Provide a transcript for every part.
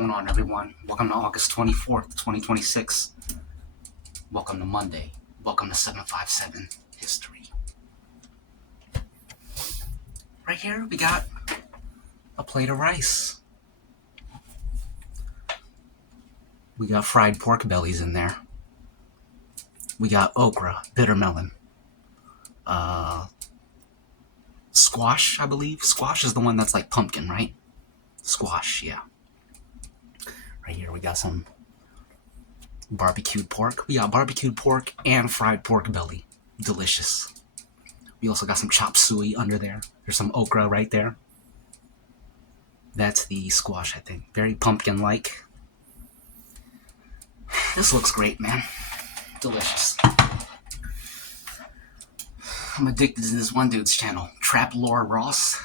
going on, everyone? Welcome to August 24th, 2026. Welcome to Monday. Welcome to 757 History. Right here, we got a plate of rice. We got fried pork bellies in there. We got okra, bitter melon. Squash, I believe. Squash is the one that's like pumpkin, right? Squash, yeah. Right here, we got some barbecued pork. We got barbecued pork and fried pork belly. Delicious. We also got some chop suey under there. There's some okra right there. That's the squash, I think. Very pumpkin-like. This looks great, man. Delicious. I'm addicted to this one dude's channel, Trap Lore Ross.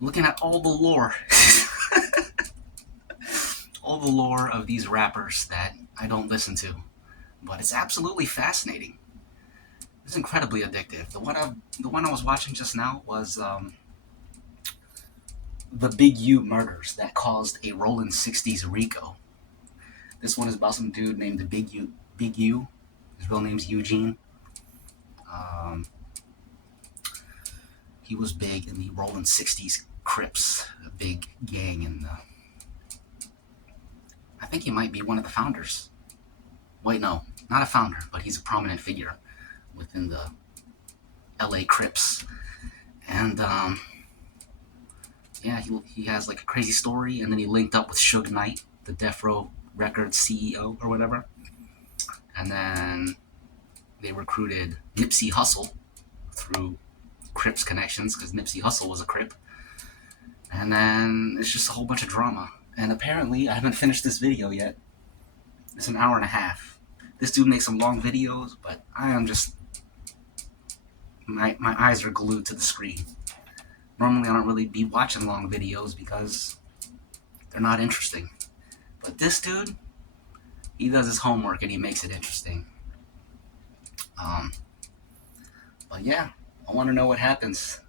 Looking at all the lore. All the lore of these rappers that I don't listen to. But it's absolutely fascinating. It's incredibly addictive. The one I was watching just now was the Big U murders that caused a Rollin' 60s Rico. This one is about some dude named the Big U. His real name's Eugene. He was big in the Rollin' 60s Crips, a big gang in the... I think he might be one of the founders. Wait, no, not a founder, but he's a prominent figure within the LA Crips. And, yeah, he has like a crazy story, and then he linked up with Suge Knight, the Death Row Records CEO or whatever. And then they recruited Nipsey Hussle through Crips connections, because Nipsey Hussle was a Crip. And then it's just a whole bunch of drama. And apparently, I haven't finished this video yet. It's an hour and a half. This dude makes some long videos, but I am just... My eyes are glued to the screen. Normally, I don't really be watching long videos because they're not interesting. But this dude, he does his homework and he makes it interesting. But yeah, I want to know what happens.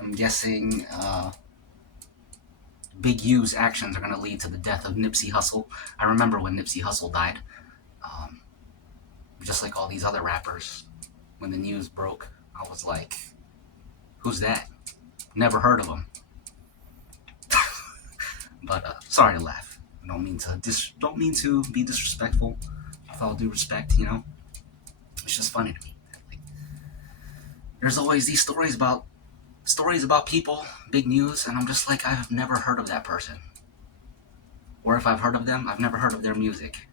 I'm guessing Big U's actions are going to lead to the death of Nipsey Hussle. I remember when Nipsey Hussle died. Just like all these other rappers, when the news broke, I was like, who's that? Never heard of him. But sorry to laugh. I don't mean to be disrespectful. With all due respect, you know. It's just funny to me. Like, there's always these stories about people, big news, and I'm just like, I've never heard of that person. Or if I've heard of them, I've never heard of their music.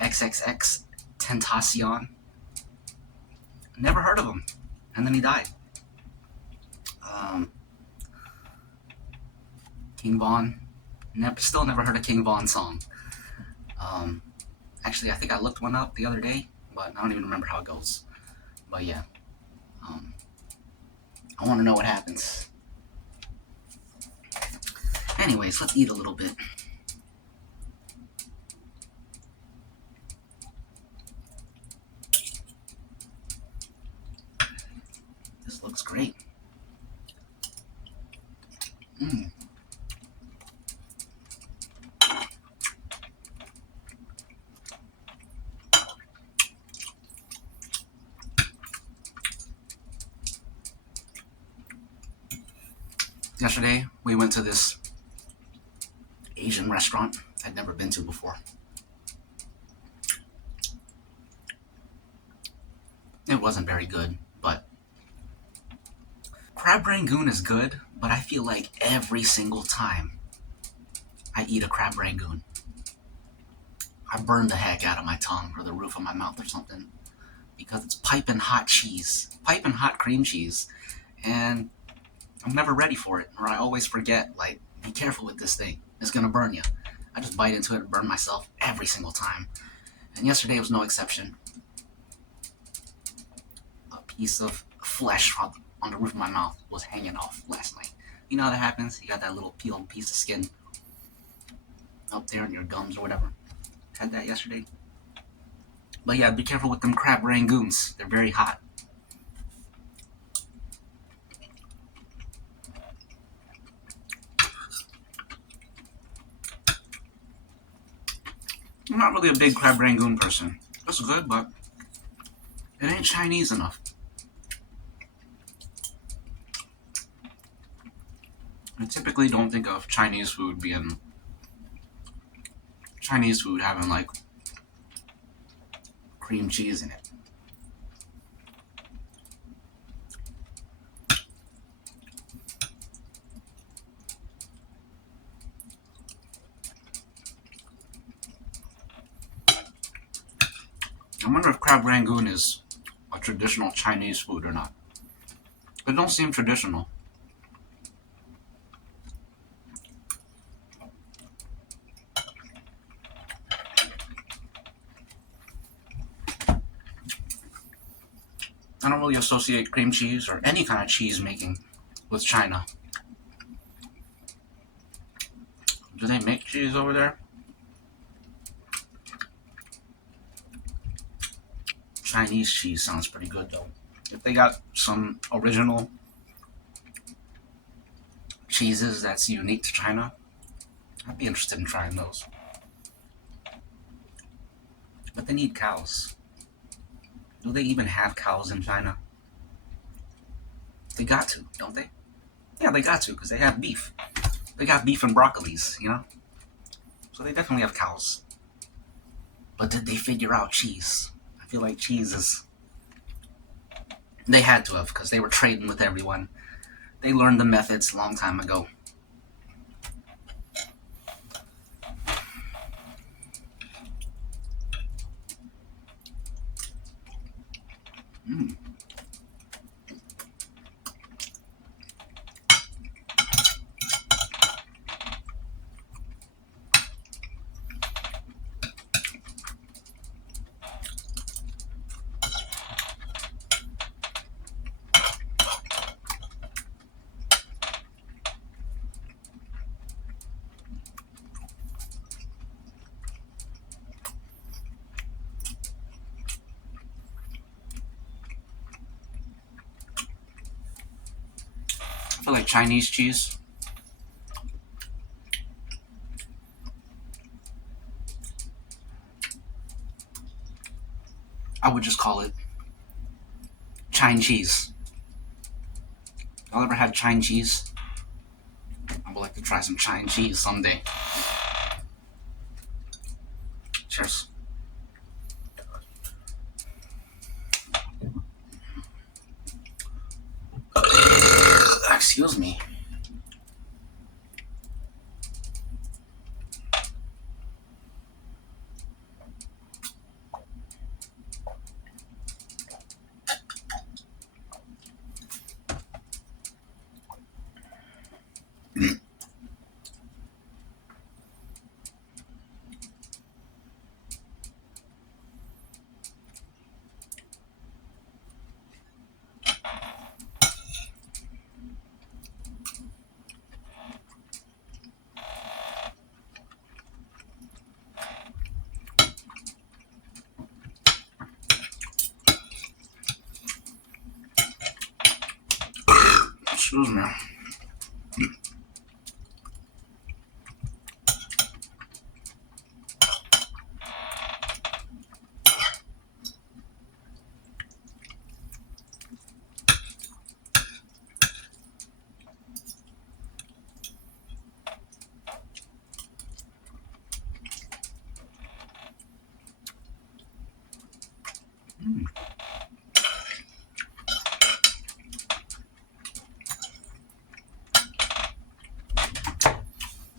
XXX Tentacion. Never heard of him. And then he died. King Von. Still never heard a King Von song. Actually, I think I looked one up the other day, but I don't even remember how it goes. But yeah. I want to know what happens. Anyways, let's eat a little bit. This looks great. Yesterday, we went to this Asian restaurant I'd never been to before. It wasn't very good, but crab rangoon is good, but I feel like every single time I eat a crab rangoon, I burn the heck out of my tongue or the roof of my mouth or something, because it's piping hot cheese, piping hot cream cheese, and I'm never ready for it, or I always forget, like, be careful with this thing. It's going to burn you. I just bite into it and burn myself every single time. And yesterday was no exception. A piece of flesh on the roof of my mouth was hanging off last night. You know how that happens? You got that little peeled piece of skin up there in your gums or whatever. Had that yesterday. But yeah, be careful with them crab rangoons. They're very hot. I'm not really a big crab rangoon person. It's good, but it ain't Chinese enough. I typically don't think of Chinese food having like cream cheese in it. I wonder if crab rangoon is a traditional Chinese food or not. It don't seem traditional. I don't really associate cream cheese or any kind of cheese making with China. Do they make cheese over there? Chinese cheese sounds pretty good though. If they got some original cheeses that's unique to China, I'd be interested in trying those. But they need cows. Do they even have cows in China? They got to, don't they? Yeah, they got to, because they have beef. They got beef and broccolis, you know? So they definitely have cows. But did they figure out cheese? I feel like cheese is... They had to have, because they were trading with everyone. They learned the methods a long time ago. I feel like Chinese cheese. I would just call it Chine cheese. Y'all ever had Chine cheese? I would like to try some Chine cheese someday. Cheers. Excuse me. Excuse me.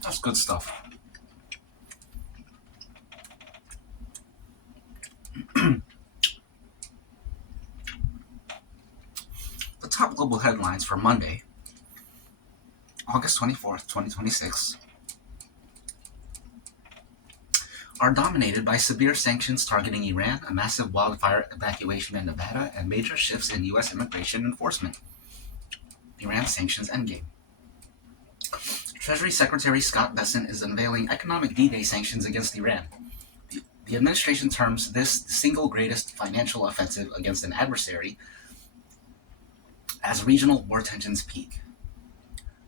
That's good stuff. The top global headlines for Monday, August 24th, 2026, are dominated by severe sanctions targeting Iran, a massive wildfire evacuation in Nevada, and major shifts in U.S. immigration enforcement. Iran sanctions endgame. Treasury Secretary Scott Bessent is unveiling economic D-Day sanctions against Iran. The administration terms this the single greatest financial offensive against an adversary as regional war tensions peak.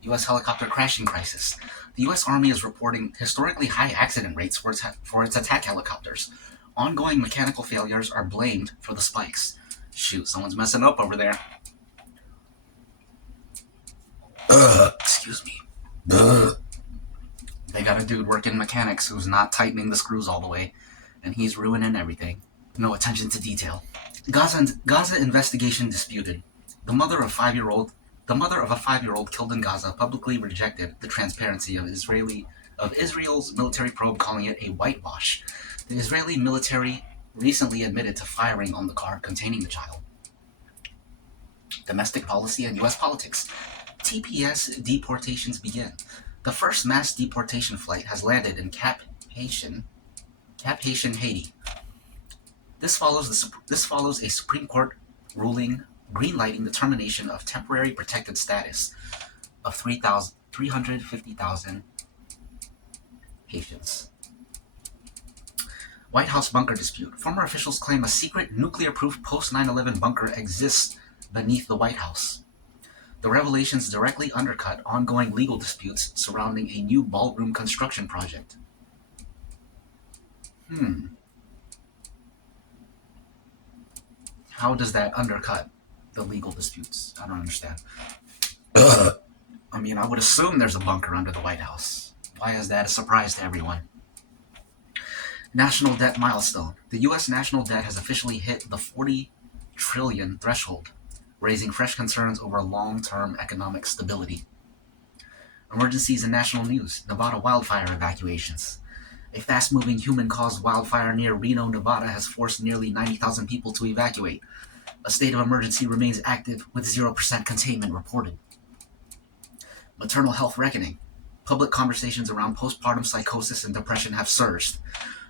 U.S. helicopter crashing crisis. The U.S. Army is reporting historically high accident rates for its attack helicopters. Ongoing mechanical failures are blamed for the spikes. Shoot, someone's messing up over there. Excuse me. They got a dude working mechanics who's not tightening the screws all the way, and he's ruining everything. No attention to detail. Gaza investigation disputed. The mother of a 5-year-old killed in Gaza publicly rejected the transparency of Israel's military probe, calling it a whitewash. The Israeli military recently admitted to firing on the car containing the child. Domestic policy and U.S. politics. TPS deportations begin. The first mass deportation flight has landed in Cap Haitian, Haiti. This follows a Supreme Court ruling greenlighting the termination of temporary protected status of 350,000 Haitians. White House bunker dispute. Former officials claim a secret nuclear-proof post-9/11 bunker exists beneath the White House. The revelations directly undercut ongoing legal disputes surrounding a new ballroom construction project. How does that undercut the legal disputes? I don't understand. I mean, I would assume there's a bunker under the White House. Why is that a surprise to everyone? National debt milestone. The U.S. national debt has officially hit the 40 trillion threshold, raising fresh concerns over long-term economic stability. Emergencies in national news. Nevada wildfire evacuations. A fast-moving human-caused wildfire near Reno, Nevada has forced nearly 90,000 people to evacuate. A state of emergency remains active with 0% containment reported. Maternal health reckoning. Public conversations around postpartum psychosis and depression have surged.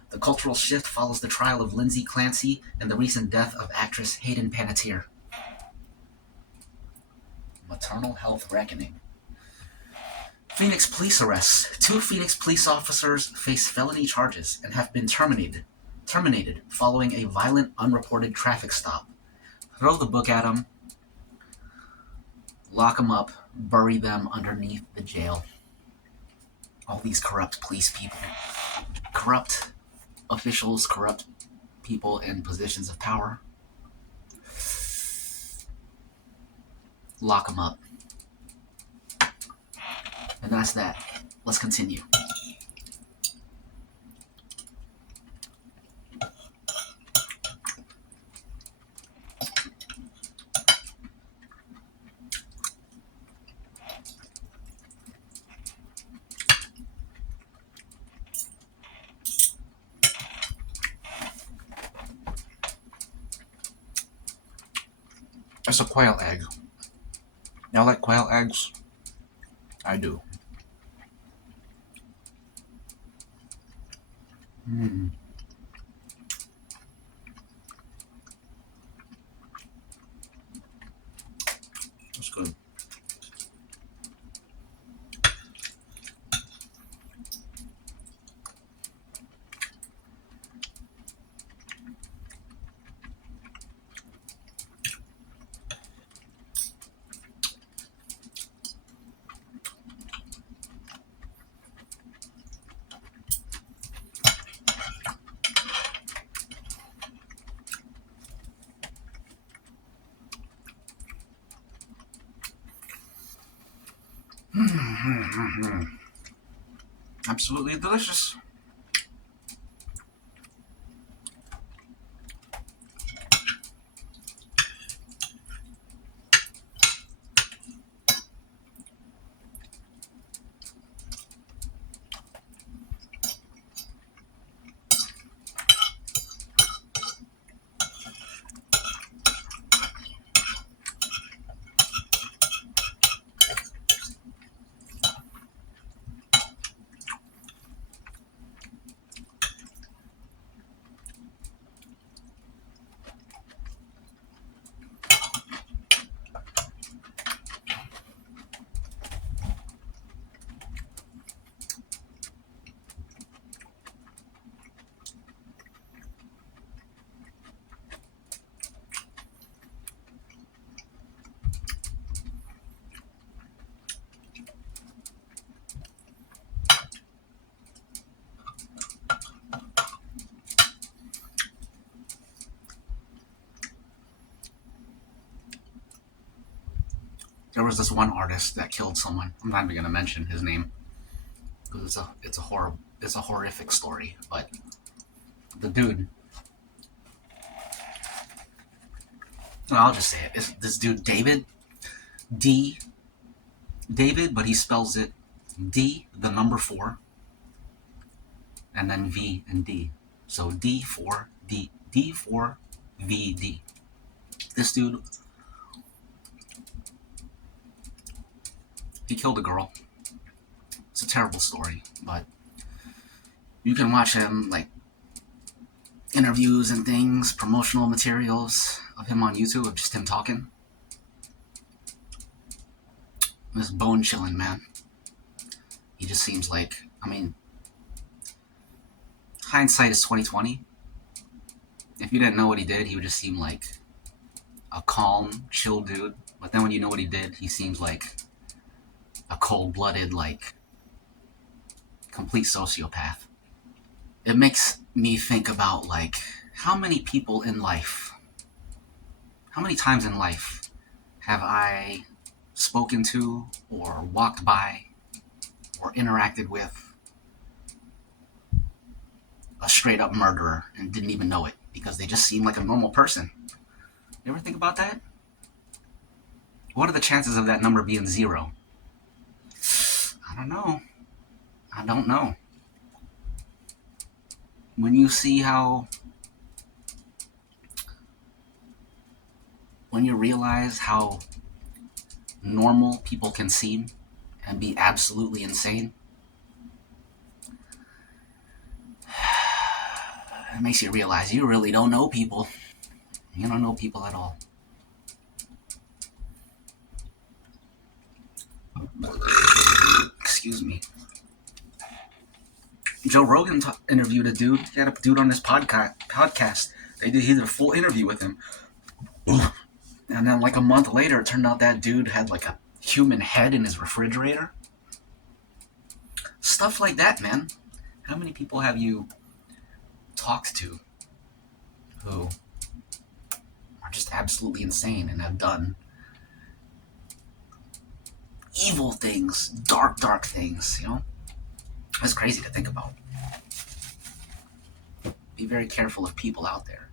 The cultural shift follows the trial of Lindsay Clancy and the recent death of actress Hayden Panettiere. Maternal health reckoning. Phoenix police arrests. 2 Phoenix police officers face felony charges and have been terminated following a violent, unreported traffic stop. Throw the book at them, lock them up, bury them underneath the jail. All these corrupt police people. Corrupt officials, corrupt people in positions of power. Lock them up. And that's that. Let's continue. It's a quail egg. Y'all like quail eggs? I do. That's good. Absolutely delicious. There was this one artist that killed someone. I'm not even gonna mention his name because it's a horrific story. But the dude, well, I'll just say it. It's this dude David D David, but he spells it D the number 4 and then V and D. So D4VD. This dude, he killed a girl. It's a terrible story, but you can watch him, like, interviews and things, promotional materials of him on YouTube, of just him talking. It's bone chilling, man. He just seems like, I mean, hindsight is 2020. If you didn't know what he did, he would just seem like a calm, chill dude. But then when you know what he did, he seems like a cold-blooded, like, complete sociopath. It makes me think about, like, how many people in life, how many times in life have I spoken to or walked by or interacted with a straight-up murderer and didn't even know it because they just seem like a normal person? You ever think about that? What are the chances of that number being 0? I don't know. I don't know. When you see when you realize how normal people can seem and be absolutely insane, it makes you realize you really don't know people. You don't know people at all. Excuse me. Joe Rogan interviewed a dude. He had a dude on his podcast. He did a full interview with him. And then like a month later, it turned out that dude had like a human head in his refrigerator. Stuff like that, man. How many people have you talked to who are just absolutely insane and have done evil things, dark things, you know? That's crazy to think about. Be very careful of people out there.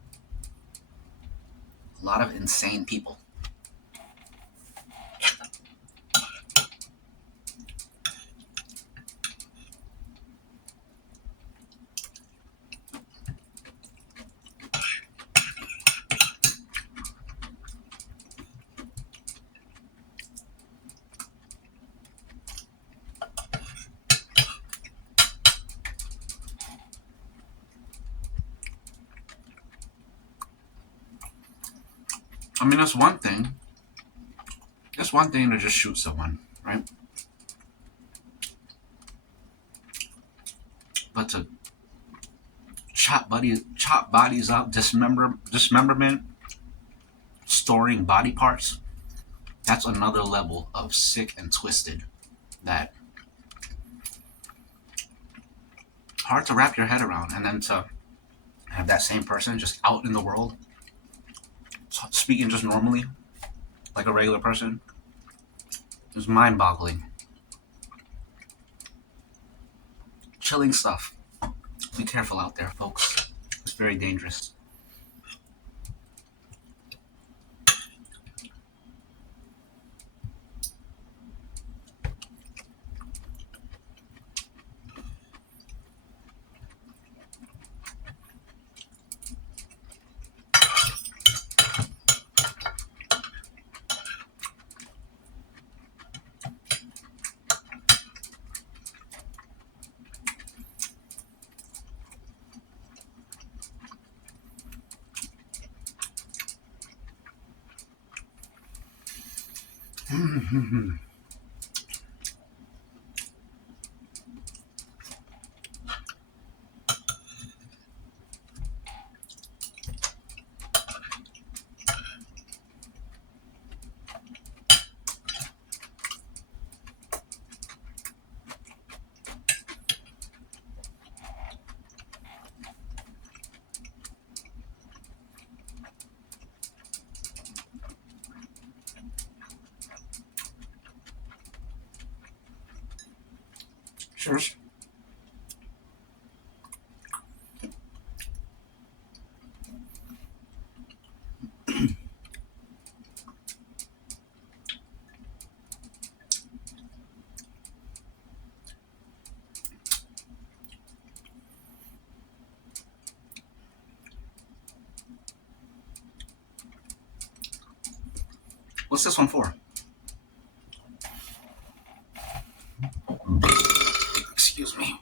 A lot of insane people. I mean, that's one thing. It's one thing to just shoot someone, right? But to chop bodies up, dismemberment, storing body parts, that's another level of sick and twisted that hard to wrap your head around. And then to have that same person just out in the world speaking just normally like a regular person is mind-boggling. Chilling stuff. Be careful out there, folks. It's very dangerous. Cheers. What's this one for? Excuse me.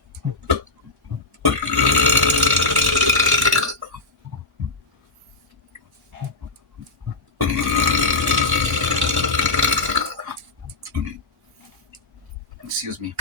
Excuse me.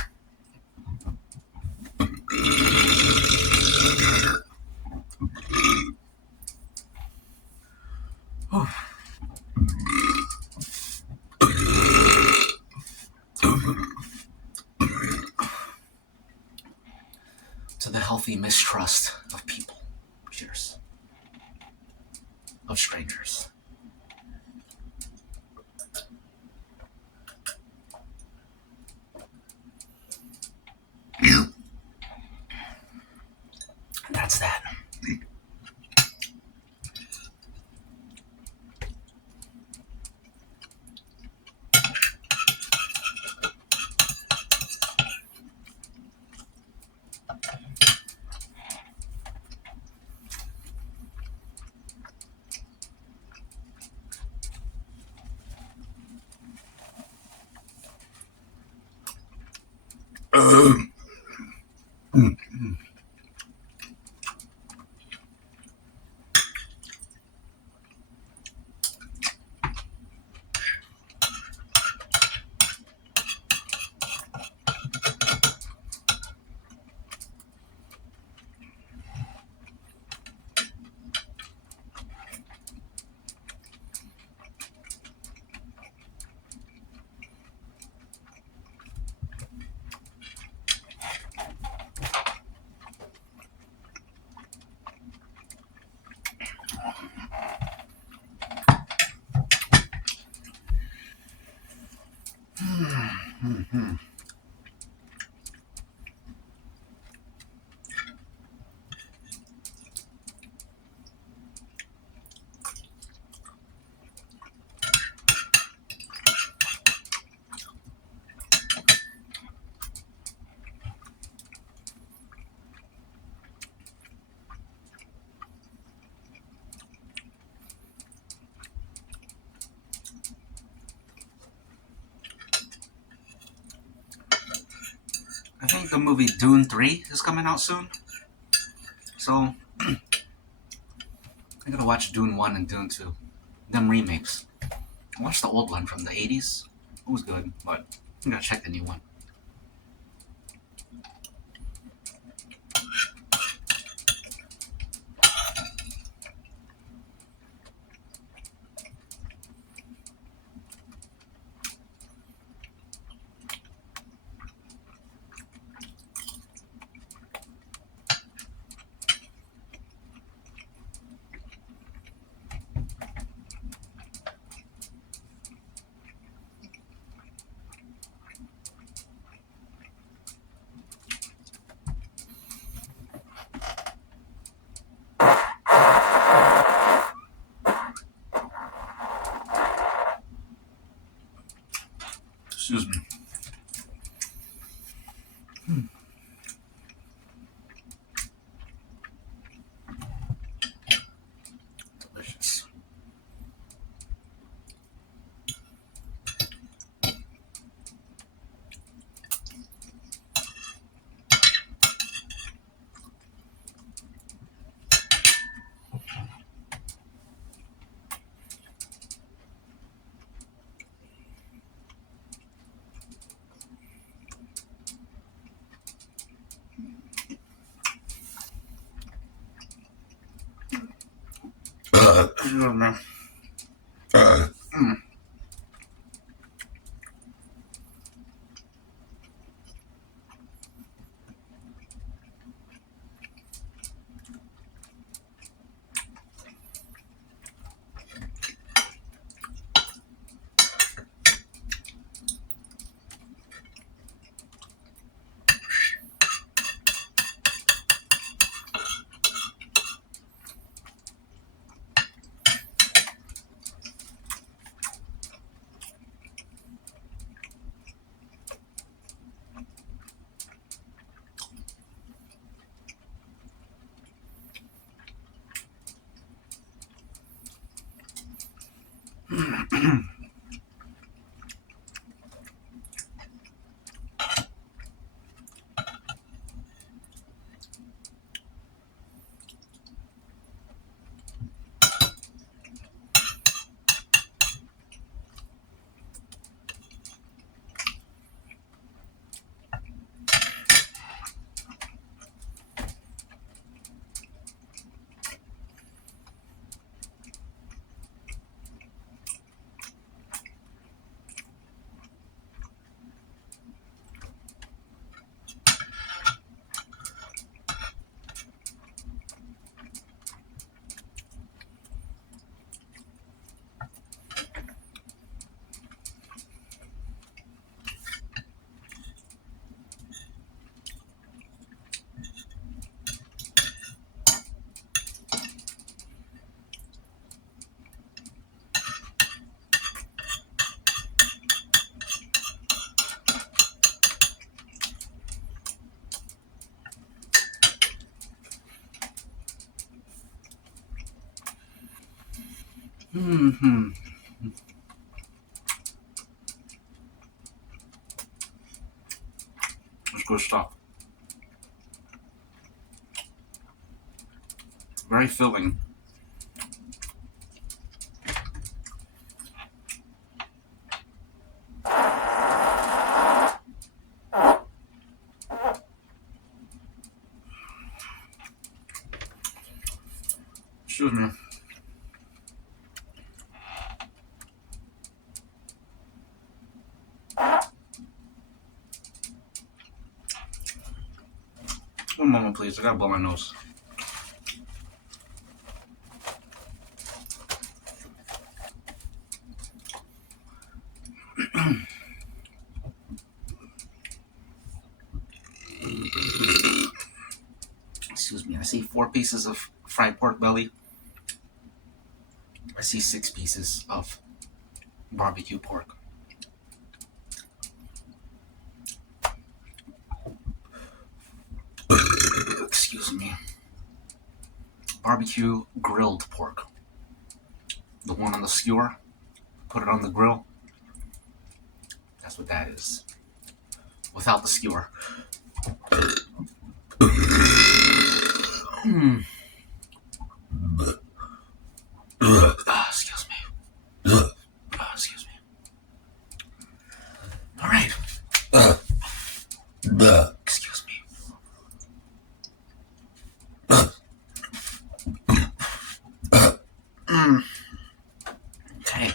To the healthy mistrust of people. Cheers. Of strangers. That's that. I think the movie Dune 3 is coming out soon. So, I gotta watch Dune 1 and Dune 2. Them remakes. I watched the old one from the 80s. It was good, but I gotta check the new one. Excuse me. Delicious. Man. Mm-hmm. It's good stuff. Very filling. Excuse me. One moment, please. I gotta blow my nose. Excuse me. I see 4 pieces of fried pork belly. I see 6 pieces of barbecue pork. Excuse me. Barbecue grilled pork. The one on the skewer. Put it on the grill. That's what that is. Without the skewer. Excuse me. Excuse me. All right. Excuse me. Okay.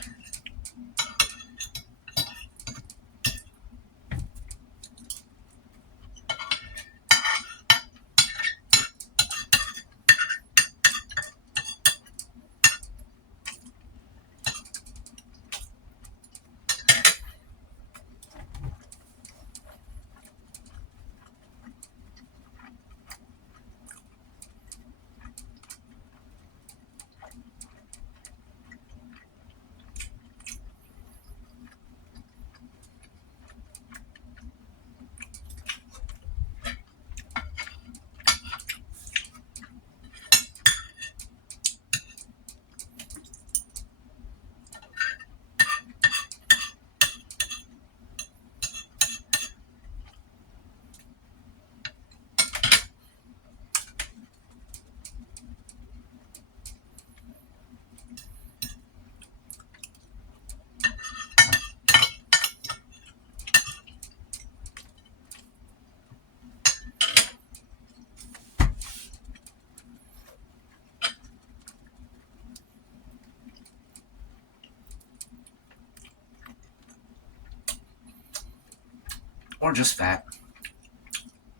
Or just fat.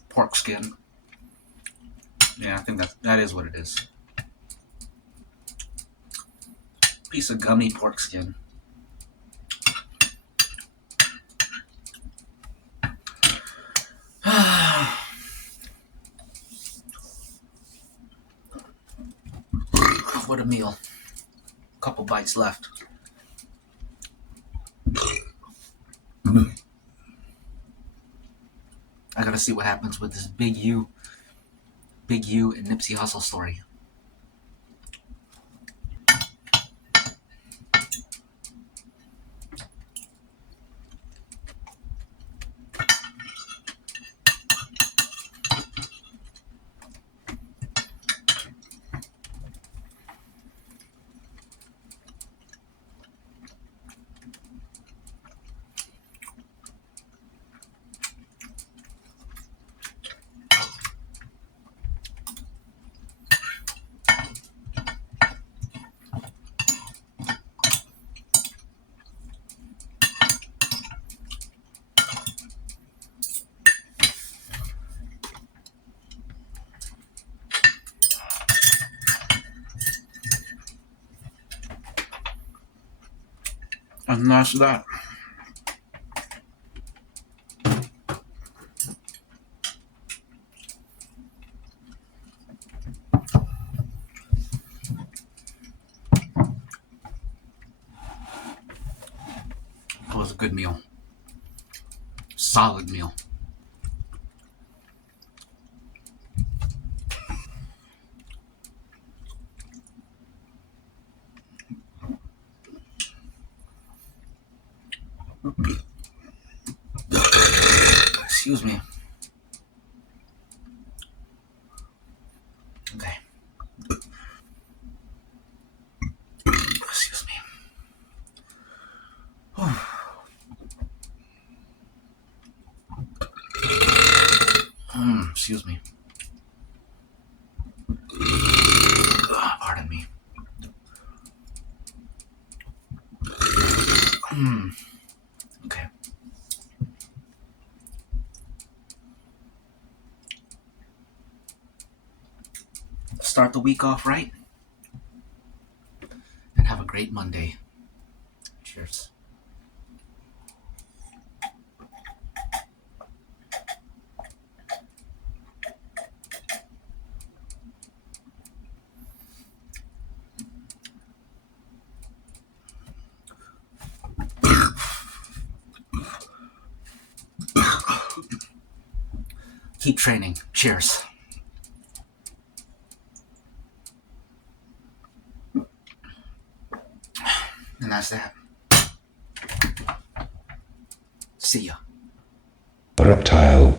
Pork skin. Yeah, I think that is what it is. Piece of gummy pork skin. What a meal. Couple bites left. I gotta see what happens with this Big U and Nipsey Hussle story. And that's that. It was a good meal. Solid meal. Excuse me. Okay. Excuse me. Excuse me. Pardon me. Okay. Start the week off right and have a great Monday. Cheers. Keep training. Cheers. And that's that. See ya. Reptile.